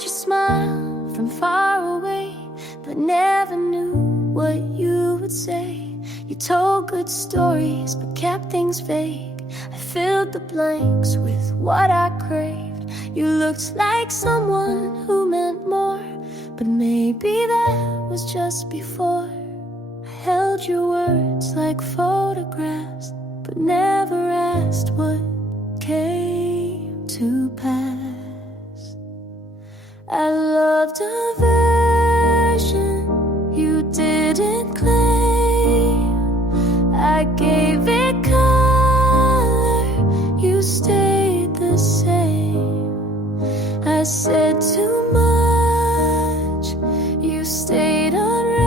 your smile from far away, but never knew what you would say. You told good stories, but kept things vague. I filled the blanks with what I craved. You looked like someone who meant more, but maybe that was just before. I held your words like photographs, but never asked what came to pass. I loved a version you didn't claim. I gave it color, you stayed the same. I said too much, you stayed unread.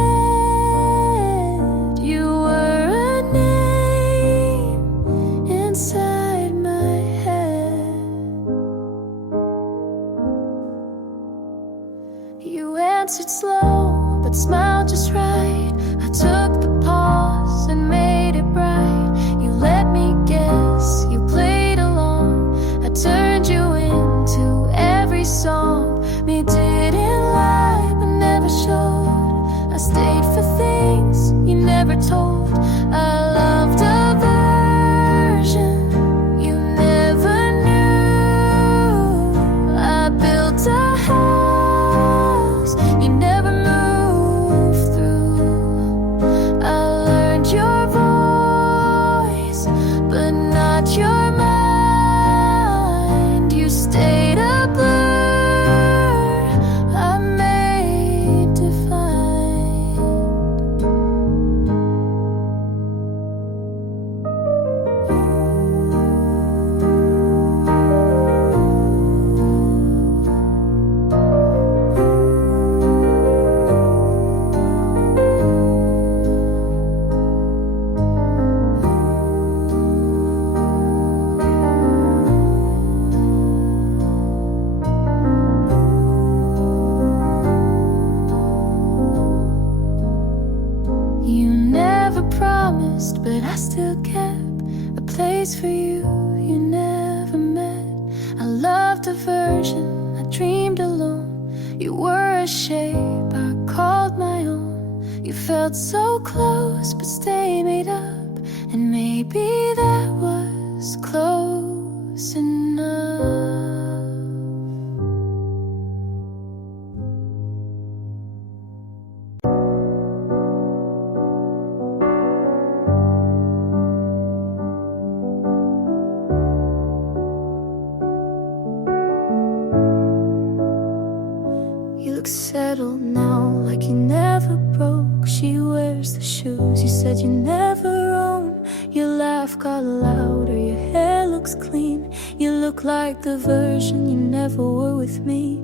You were a name inside my head. You answered slow, but smiled just right. I took the pause and made it bright. You let me guess, you played along. I turned you into every song. Me didn't lie, but never showed. I stayed for things you never told. I loved a version you never knew. I built a house you never moved through. I learned your voice, but not your mind. You stayed a blur I made defined. You never promised, but I still kept a place for you you never met. I loved a version I dreamed alone. You were a shape I called my own. You felt so close, but stay made up, and maybe that was close enough. You look settled now, like you never broke. She wears the shoes you said you never own. Your laugh got louder, your hair looks clean. You look like the version you never were with me.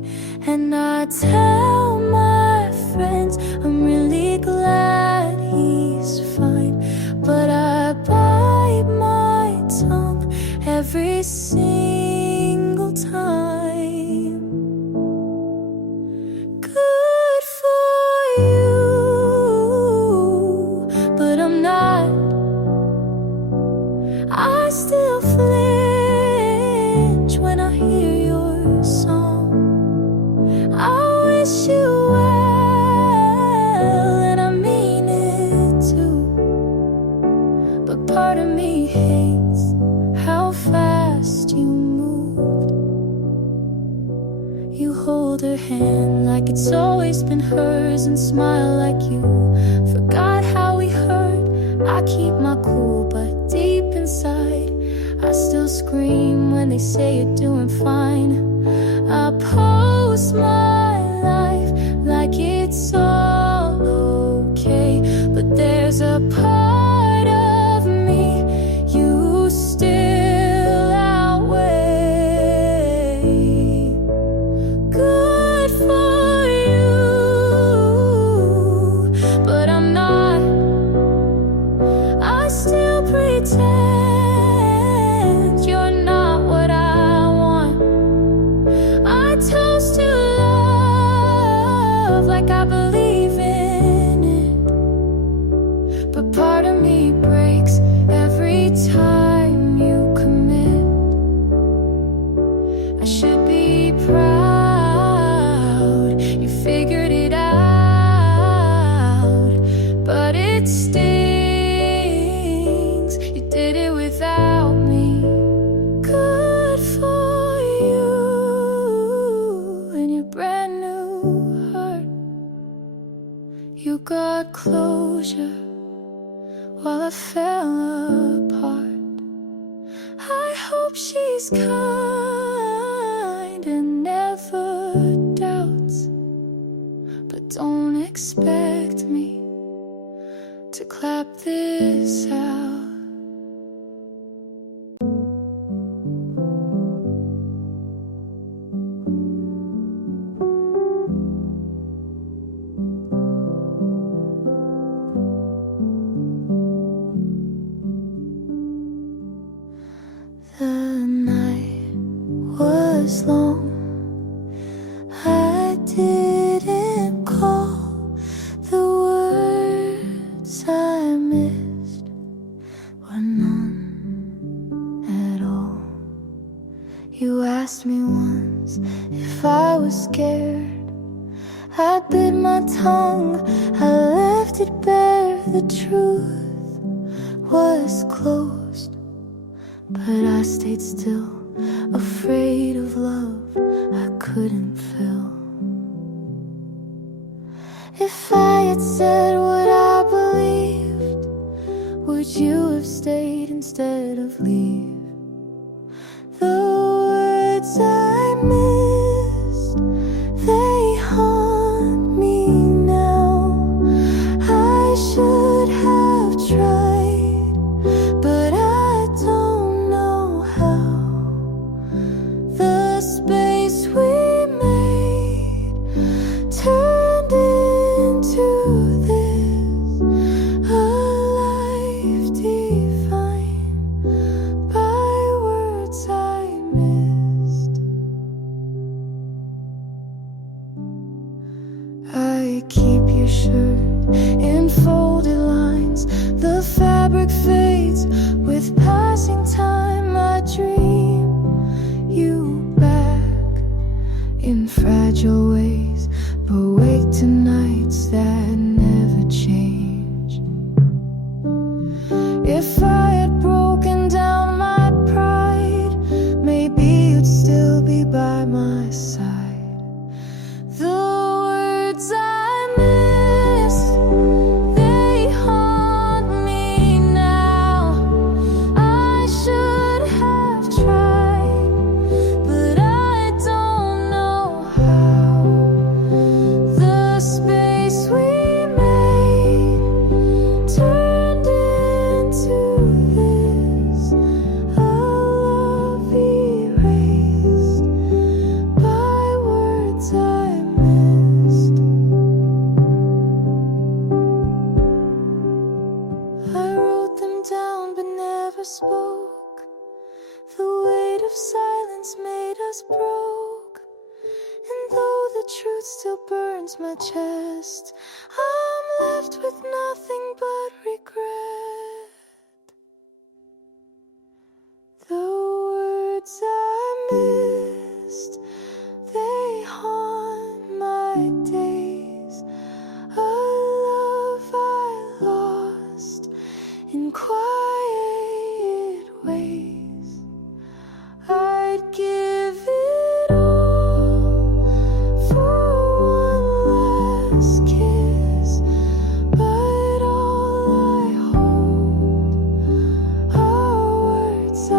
And I tell my friends I'm really glad he's fine, but I bite my tongue every single time. Good for you, but I'm not. I still flinch when I hear your song. I wish you well, and I mean it too. But part of me hates how fast you moved. You hold her hand like it's always been hers, and smile like you forgot how we hurt. I keep my cool, but deep inside I still scream when they say you're doing fine. I post my life like it's all okay, but there's a part of me you still outweigh. Good for you, but I'm not. I still pretend you're not what I want. I toast to love like I believe in it, but part of me breaks every time you commit. I should be proud You got closure while I fell apart. I hope she's kind and never doubts, but don't expect me to clap this out. The night was long. I didn't call. The words I missed were none at all. You asked me once if I was scared. I bit my tongue, I left it bare. The truth was closed, but I stayed still, afraid of love I couldn't feel. If I had said what I believed, would you have stayed instead of leave? The words I missed, they haunt me now. I should have tried, but I don't know how. The space we made turned into this, a life defined by words I missed. I keep your shirt in folded lines. The fabric fades with passing time. I dream you back in fragile ways, but wake to nights that never change. If I had broken down my pride, maybe you'd still be by my side. The words I missed, they haunt me now. I should have tried, but I don't know how. The space we made turned into this, a love erased by words I missed. I wrote them down but never spoke. The weight of silence made us broke. And though the truth still burns my chest, I'm left with nothing but regret. The words I missed, they haunt my days. A love I lost in quiet ways. I'd give it all for one last kiss, but all I hold are words I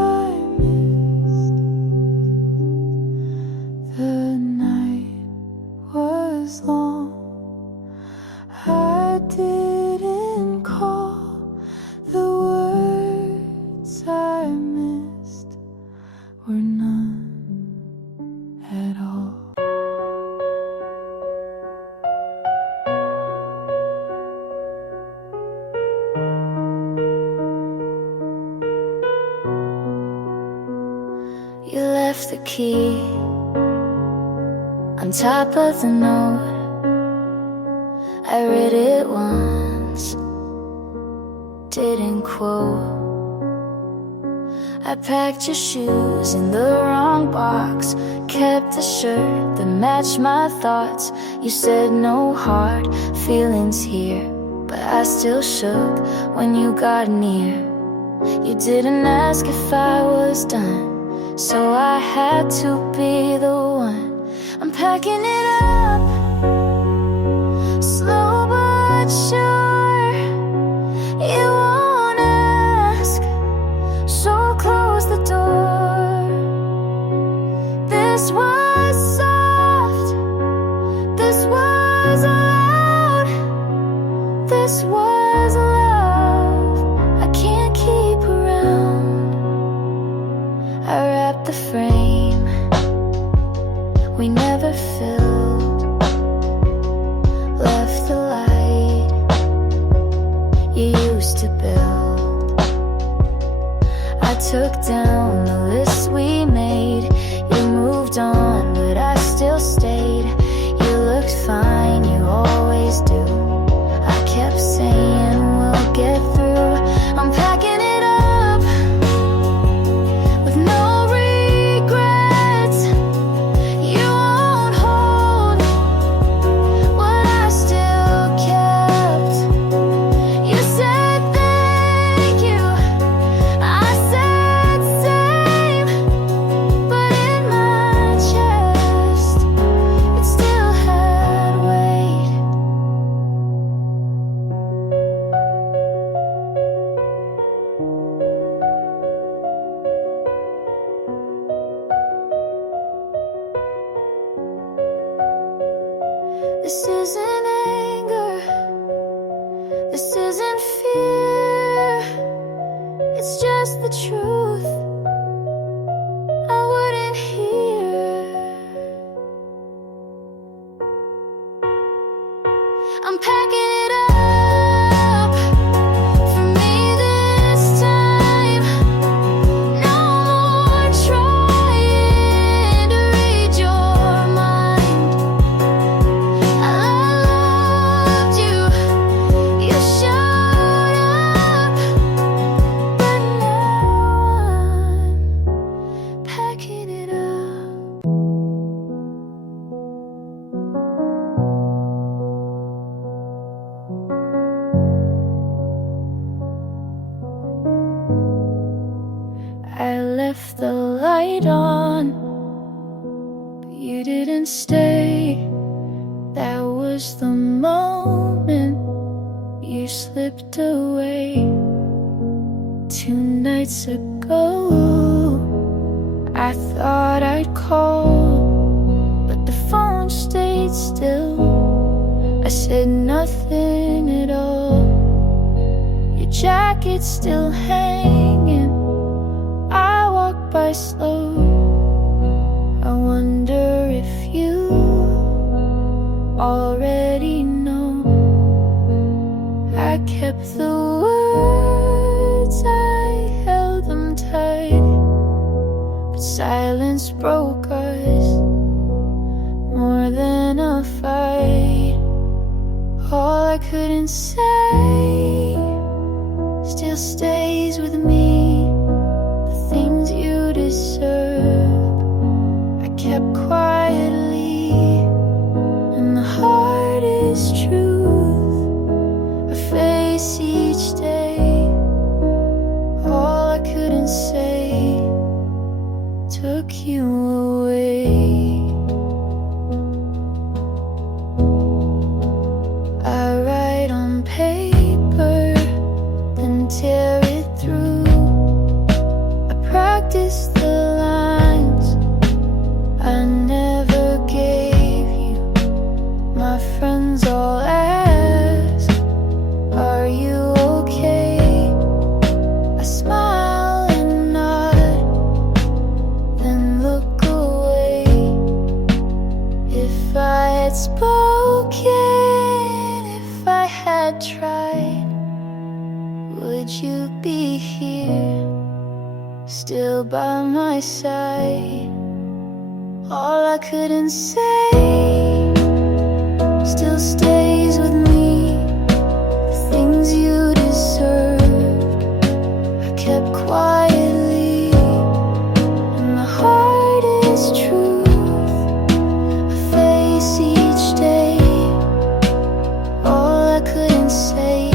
missed. The night was long. I didn't call. The words I missed were none at all. You left the key on top of the note. I read it once, didn't quote. I packed your shoes in the wrong box, kept the shirt that matched my thoughts. You said no hard feelings here, but I still shook when you got near. You didn't ask if I was done, so I had to be the one. I'm packing it up, slow but this was love I can't keep around. I wrapped the frame we never filled, left the light you used to build. I took down the list we made. You moved on, but I still stayed. You looked fine, you always do. I kept saying we'll get through. I'm packing it up with no regrets. You won't hold what I still kept. You said thank you, I said same, but in my chest it still had weight. This isn't anger, this isn't fear, it's just the truth I wouldn't hear. I'm packing it up for me this time. No more trying to read your mind. I loved you, you showed up, but now I'm packing it up. I left the light on, but you didn't stay. That was the moment you slipped away. 2 nights ago, I thought I'd call, but the phone stayed still. I said nothing at all. Your jacket's still hanging. I walk by slow. I wonder if you already know. I kept the words, I held them tight, but silence broke us more than a fight. All I couldn't say still stays with me. The things you deserve I kept quietly, and the hardest truth I face each day. All I couldn't say took you away. I write on paper, then tear it through. I practice the lines I never gave you. My friends all ask, are you okay? I smile and nod, then look away. If I had spoken, if I had tried, would you be here, still by my side? All I couldn't say still stays with me. The things you deserved I kept quietly, and the hardest truth I face each day. All I couldn't say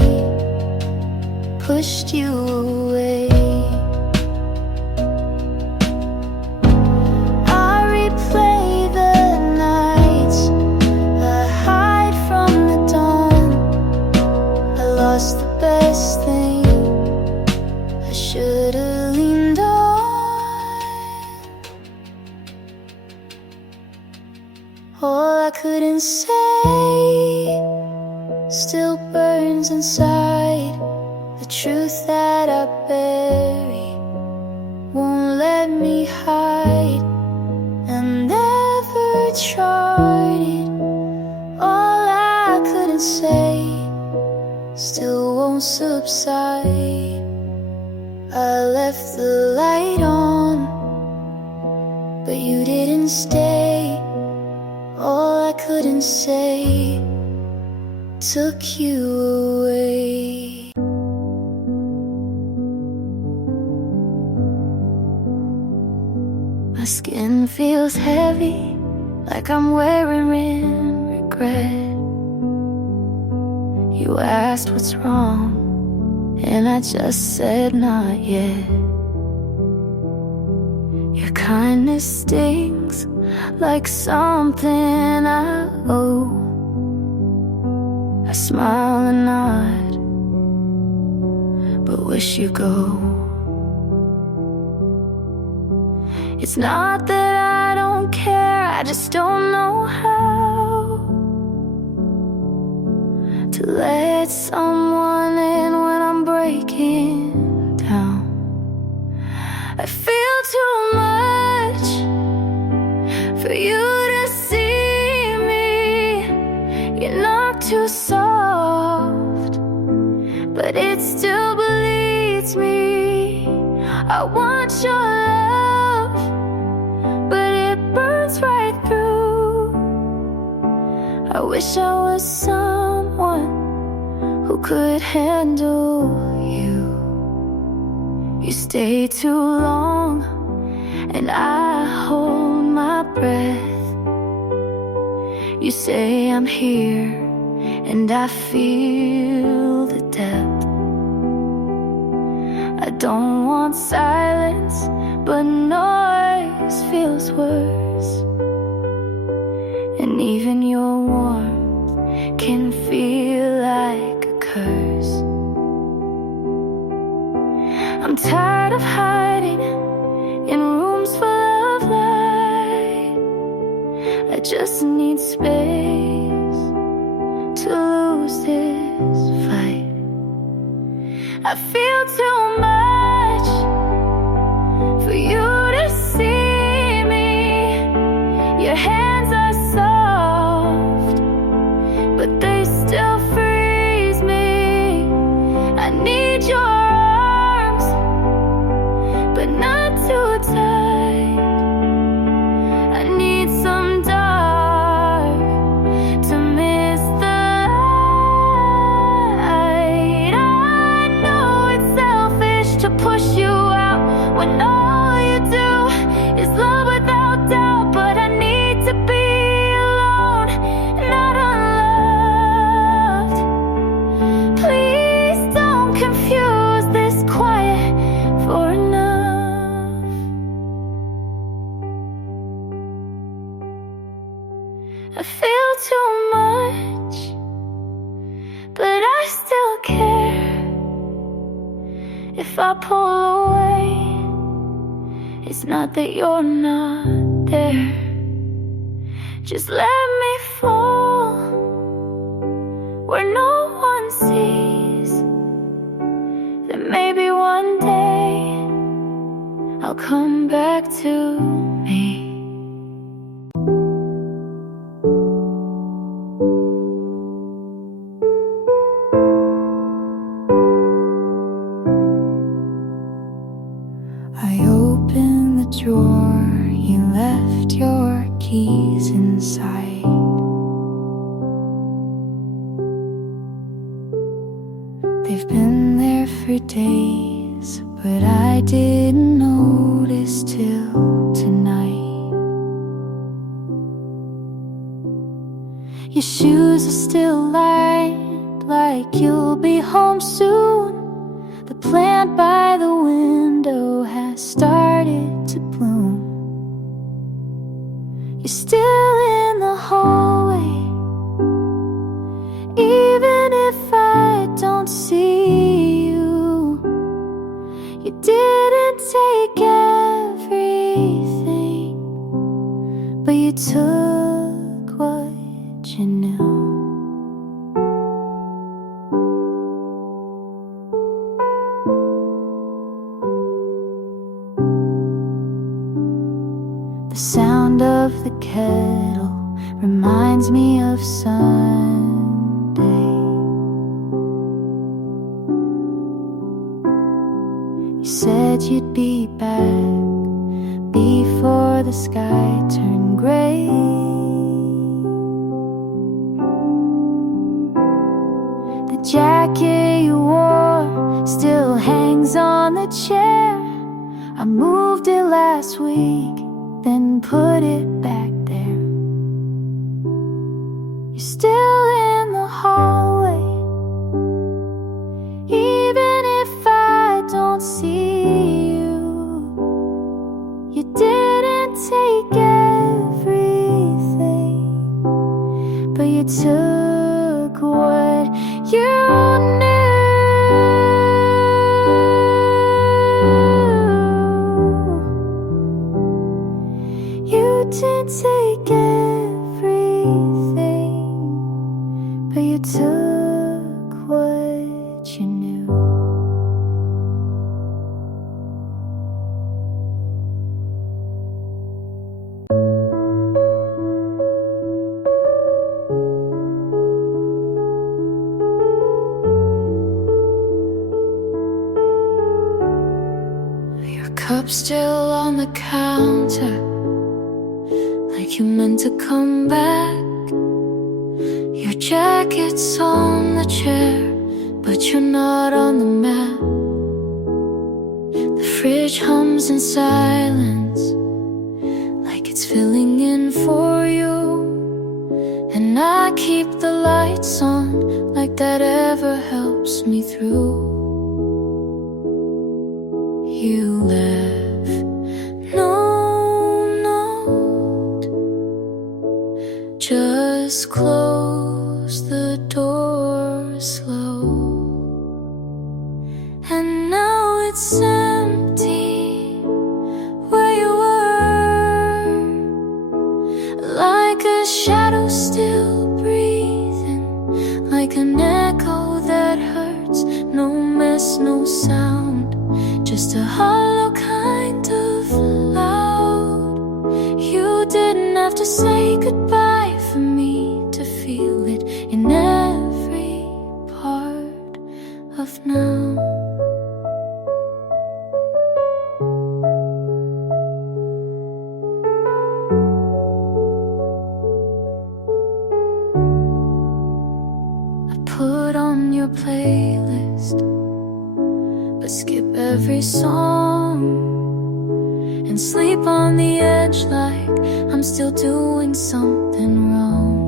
pushed you away. I replay the nights I hide from and say still won't subside. I left the light on, but you didn't stay. All I couldn't say took you away. My skin feels heavy, like I'm wearing regret. You asked what's wrong, and I just said not yet. Your kindness stings like something I owe. I smile and nod, but wish you go. It's not that I don't care, I just don't know how to let someone in when I'm breaking down. I feel too much for you to see me. You're not too soft, but it still bleeds me. I want your love, but it burns right through. I wish I was someone who could handle you. You stay too long, and I hold my breath. You say I'm here, and I feel the depth. I don't want silence, but noise feels worse. And even your warmth can feel like a curse. I'm tired of hiding in rooms full of light. I just need space to lose this fight. I feel too much for you to see me. Your hands are soft, but they still freeze me. I need your arms, but not too tight. I need some dark to miss the light. I know it's selfish to push you out when all you do is love without doubt. But I need to be alone, not unloved. Please don't confuse this quiet for enough. I feel too much, but I still care. If I pull away, it's not that you're not there. Just let me fall where no one sees. Then maybe one day I'll come back to me. I opened the drawer, you left your keys inside. They've been there for days, but I didn't notice till tonight. Your shoes are still lined, like you'll be home soon. The plant by the window has started to bloom. You're still in the hallway, even if I don't see you. You didn't take everything, but you took what you knew. The sound of the kettle reminds me of Sunday. said you'd be back before the sky turned gray. The jacket you wore still hangs on the chair. I moved it last week, then put it back there. You're still in the hallway, even if I don't see you. You didn't take everything, but you took what you knew. You didn't take everything, but you took what you knew. Your cup's still on the counter, like you meant to come back. Your jacket's on the chair, but you're not on the map. The fridge hums in silence, like it's filling in for you. And I keep the lights on, like that ever helps me through. You left no note, just close the door slow. And now it's empty where you were, like a shadow still breathing, like an echo that hurts. No mess, no sound, just a hollow kind of loud. You didn't have to say goodbye for me to feel it in every part of now. I put on your playlist, but skip every song and sleep on the edge like I'm still doing something wrong.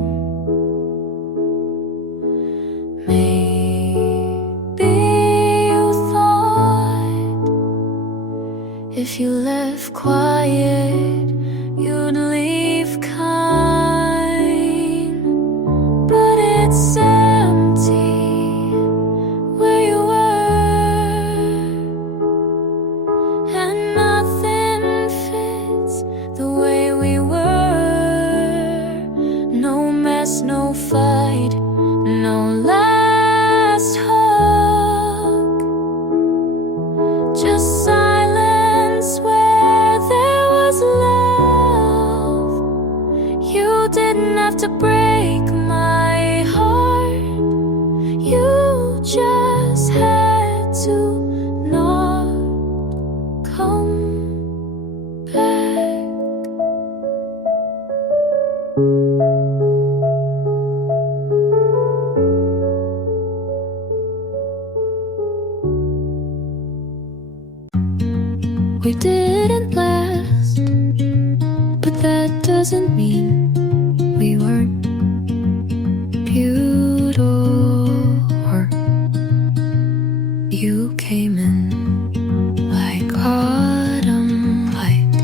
Maybe you thought if you left quiet, you'd leave kind, but it's empty where you were, and nothing fits the way we were. No mess, no fight, no last hug, just silence where there was love. You didn't have to break my heart, you just had to not come back. We didn't last, but that doesn't mean we weren't beautiful. You came in like autumn light,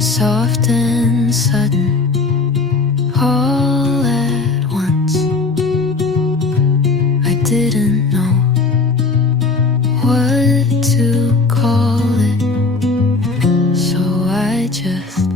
soft and sudden, all at once. I didn't know what to call it, so I just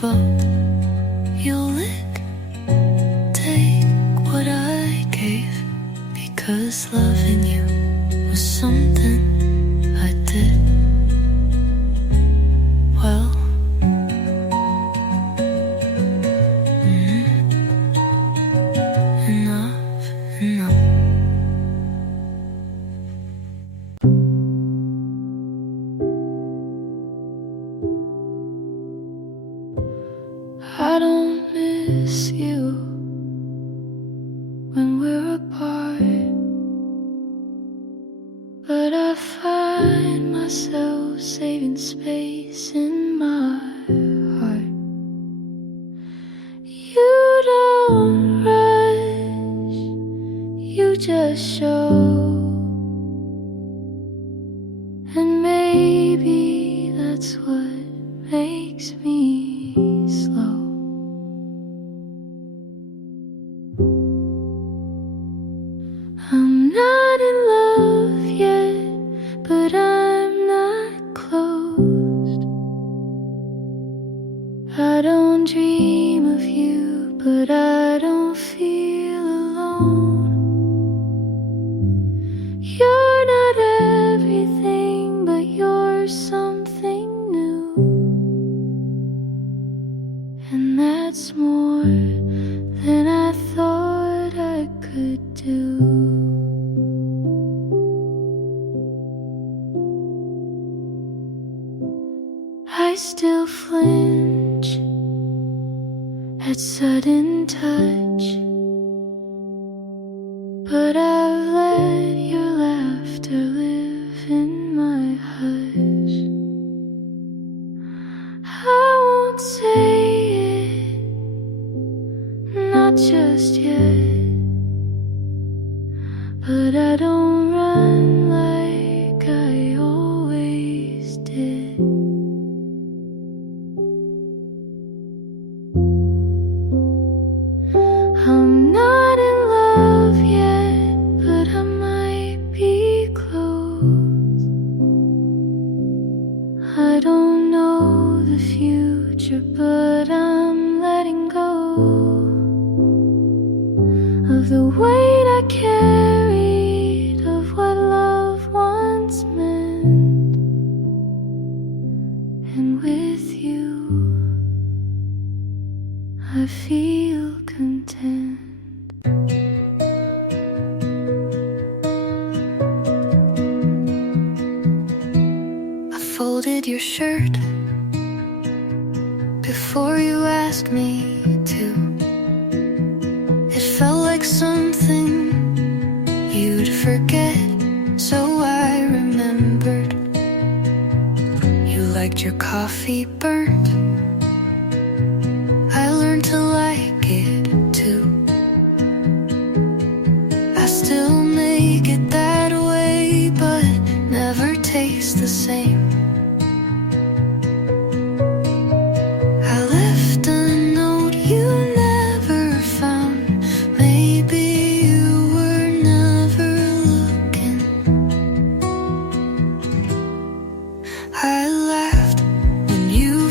but you'll take what I gave, because loving you was something I did well. Enough, enough. I don't miss you when we're apart, but I find myself saving space in my heart. You don't rush, you just show, and maybe that's what makes me slow. I'm not in love yet, but I'm not closed. I don't dream of you, but I don't feel alone. You're not everything, but you're something new, and that's more than I thought I could do. I still flinch at sudden touch, but I've let your laughter live in my hush. I won't say it, not just yet, but I don't run like I always did. I'm not in love yet, but I might be close. I don't know the future, but I'm letting go of the weight I carried, of what love once meant. And with you, I feel content. I folded your shirt before you asked me to. It felt like something you'd forget, so I remembered. You liked your coffee burnt. I learned to like it too. I still make it that way, but never tastes the same. I left a note you never found. Maybe you were never looking. I laughed when you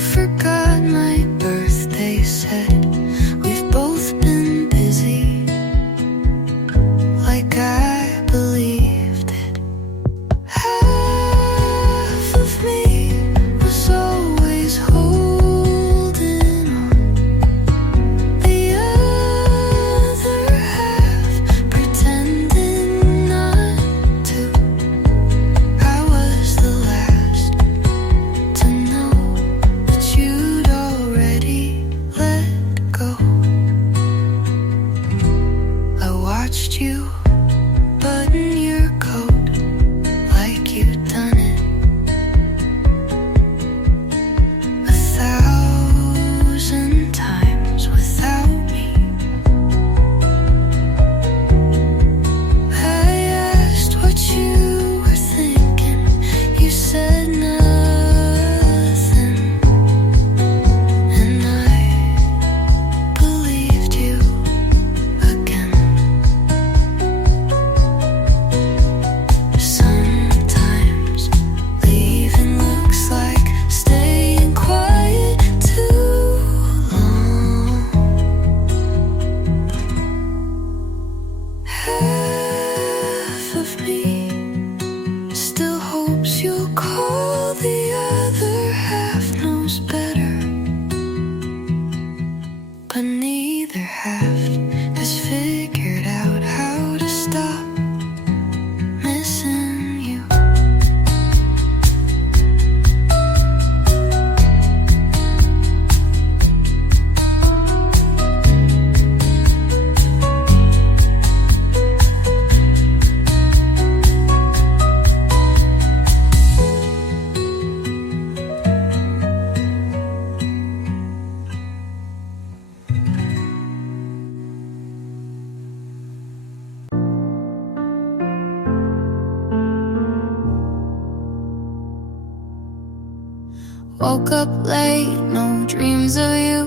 woke up late, no dreams of you,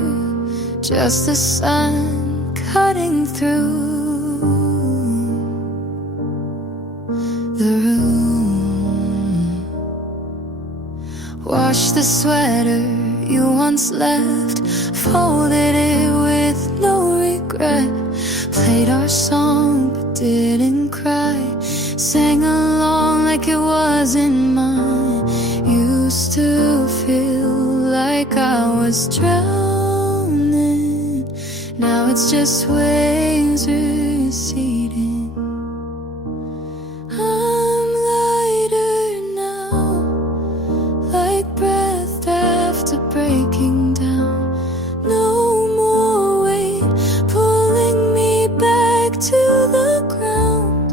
just the sun cutting through the room. Washed the sweater you once left, folded it with no regret. Played our song but didn't cry, sang along like it wasn't mine. Used to feel like I was drowning, now it's just waves receding. I'm lighter now, like breath after breaking down. No more weight pulling me back to the ground.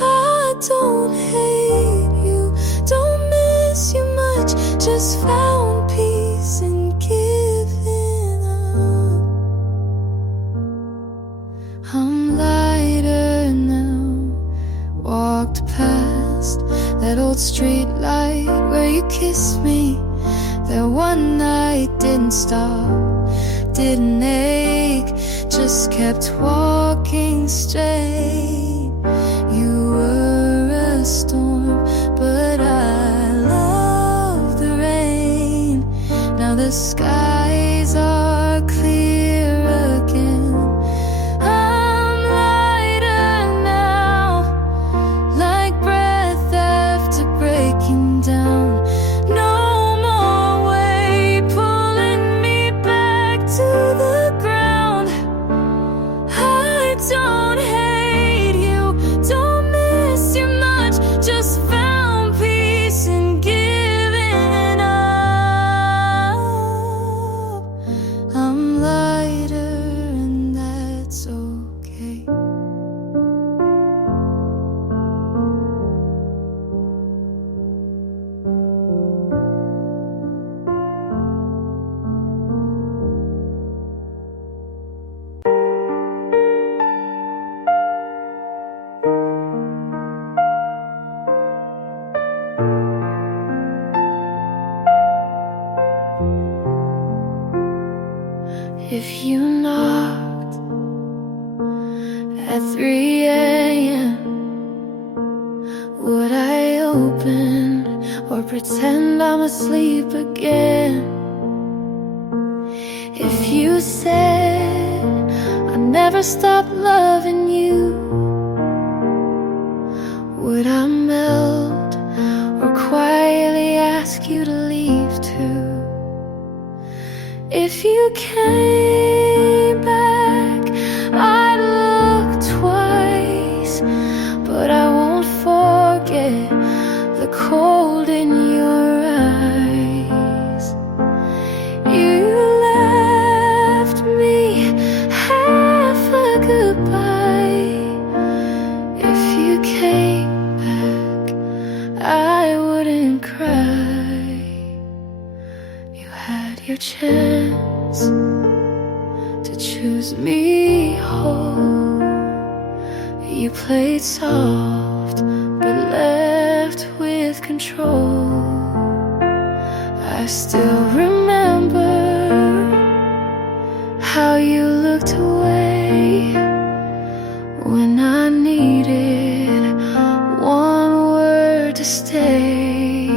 I don't hate you, don't miss you much, just found peace in giving up. I'm lighter now, walked past that old street light where you kissed me. That one night didn't stop, didn't ache, just kept walking straight. You were a storm, but I love the rain. Now the skies are clear again. I'm lighter now, like breath after breaking down. No more weight pulling me back to the ground. I don't hate you, don't miss you much, just found peace in giving up. I'm lighter and that's okay. If you knocked at 3 a.m., would I open or pretend I'm asleep again? If you said I never stop loving you, would I melt or quietly ask you to leave too? If you came back, I'd look twice, but I won't forget the cold in your eyes. You left me half a goodbye. If you came back, I wouldn't cry. You had your chance to choose me whole. You played soft but left with control. I still remember how you looked away when I needed one word to stay.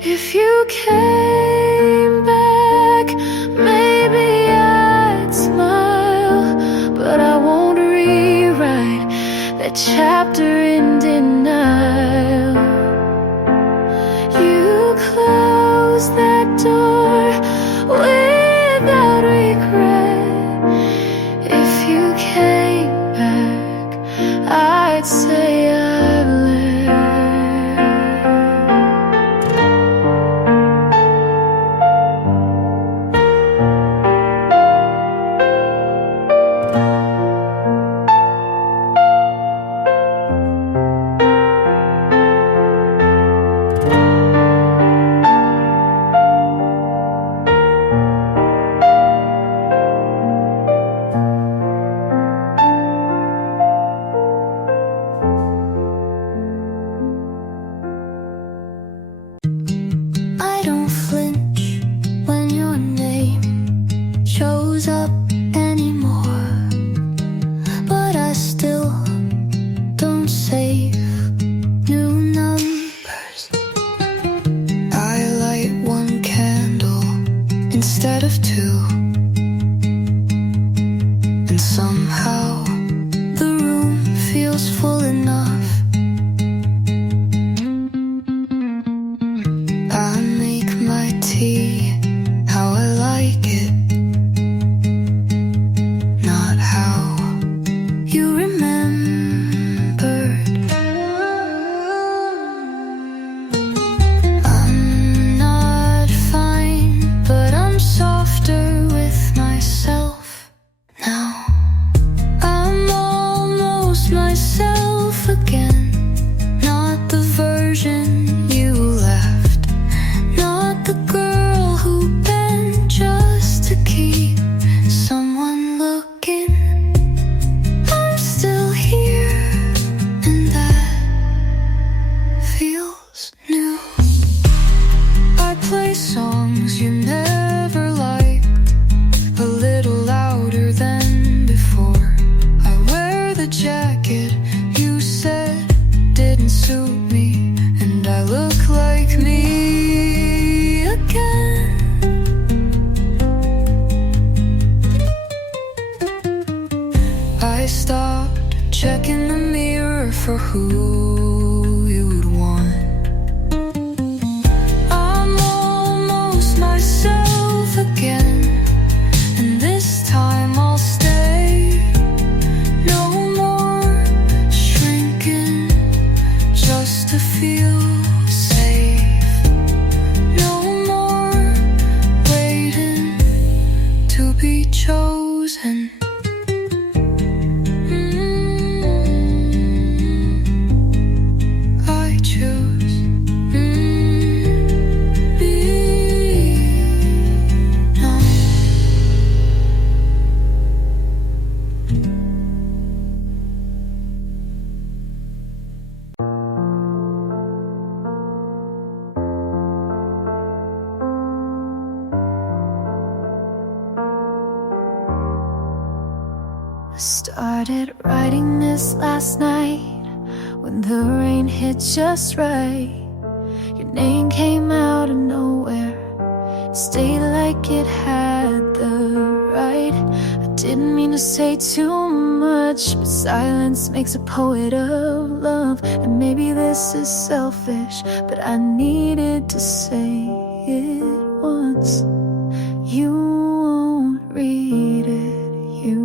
If you came back, maybe I'd smile, but I won't rewrite that chapter in denial. You closed that door without regret. If you came back, I'd say I've left. instead of two. And somehow the room feels full enough. I make my tea how I like it, not how you remembered. I'm not fine, but I'm softer with myself now. I'm almost myself again, not the version you left, not the girl who bent just to keep someone looking. I'm still here, and that feels new. I play songs you never liked, a little louder than before. I wear the jacket you said didn't suit me, and I look like me again. I stopped checking the mirror for who you would want. I'm almost myself again, and this time I'll stay. No more shrinking just to feel safe. No more waiting to be chosen. I choose me now. I started writing this last night when the rain hit just right. Your name came out of nowhere, stayed like it had the right. I didn't mean to say too much, but silence makes a poet of love. And maybe this is selfish, but I needed to say it once. You won't read it, you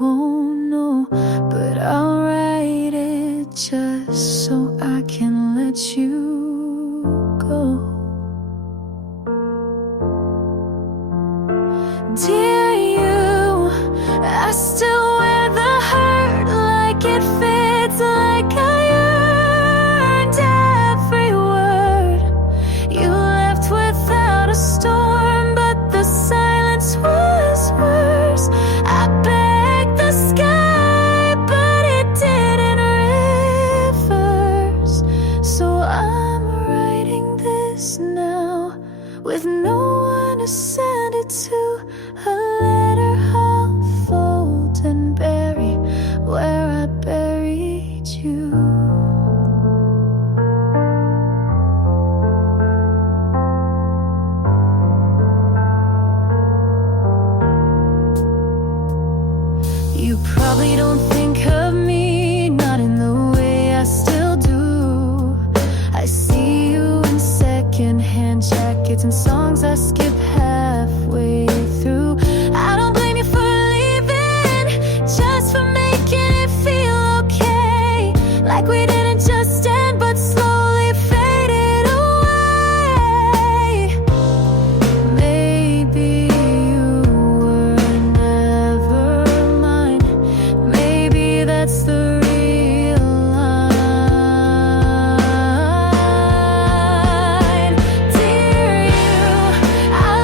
won't know, but I'll write it just so I can let you go. Dear you, I still wear the hurt like it fits, like I earned every word. You left without a storm, but the silence was worse. I begged the sky, but it didn't reverse. So I'm writing this now with no one to send it to. A letter I'll fold and bury where I buried you. You probably don't think of me, not in the way I still do. I see you in secondhand jackets and songs I skip halfway through. I don't blame you for leaving, just for making it feel okay, like we didn't just end but slowly faded away. Maybe you were never mine, maybe that's the real line. Dear you, I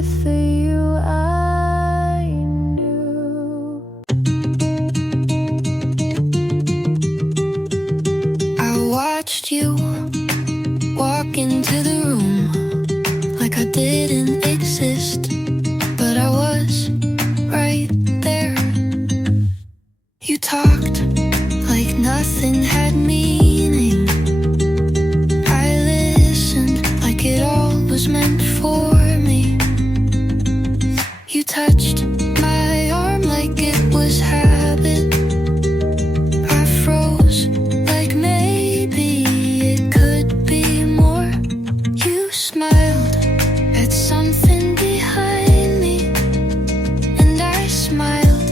with the you I knew. I watched you walk into the room like I didn't exist, but I was right there. You talked like nothing had meaning. I listened like it all was meant for me. You touched my arm like it was habit. I froze like maybe it could be more. You smiled at something behind me, and I smiled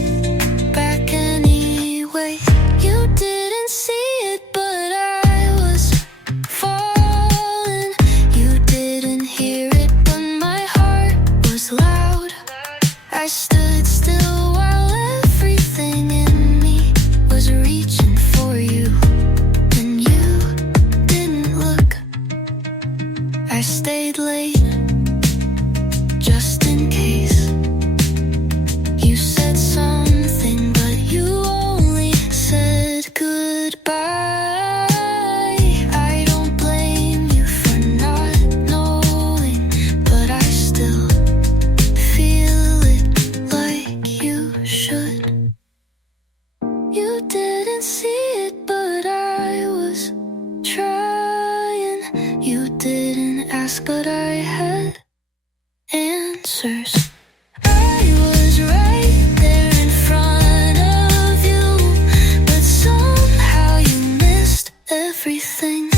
back anyway. You didn't see it, but I was falling. You didn't hear it, but my heart was loud. I stood still while everything in me was reaching for you, and you didn't look. I stayed late just in case. You said something, but you only said goodbye. I don't blame you for not knowing, but I still feel it like you should. You didn't see it, but I was trying. You didn't ask, but I had answers. I was right there in front of you, but somehow you missed everything.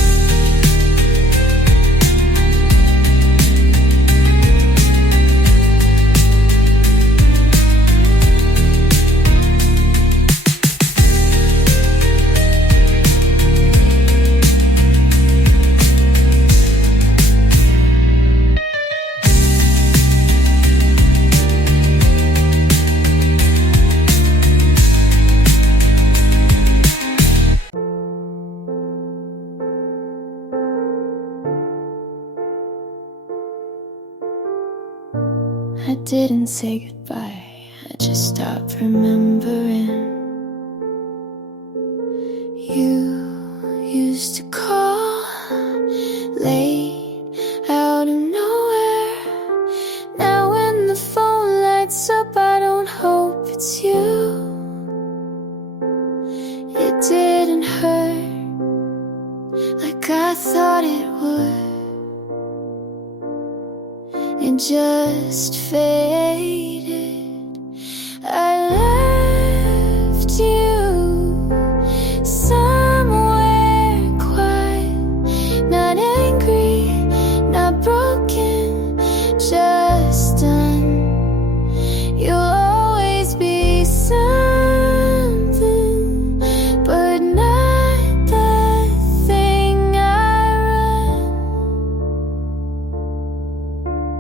I didn't say goodbye, I just stopped remembering. You used to call late out of nowhere. Now when the phone lights up, I don't hope it's you. It didn't hurt like I thought it would. It just faded. I left you somewhere quiet, not angry, not broken, just done. You'll always be something, but not the thing I run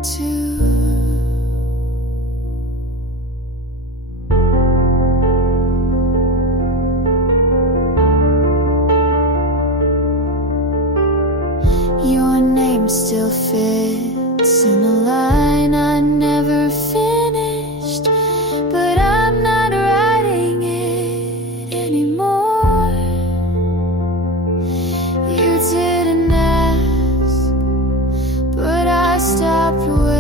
to. Your name still fits in a line I never finished, but I'm not writing it anymore. You didn't ask, but I stopped waiting.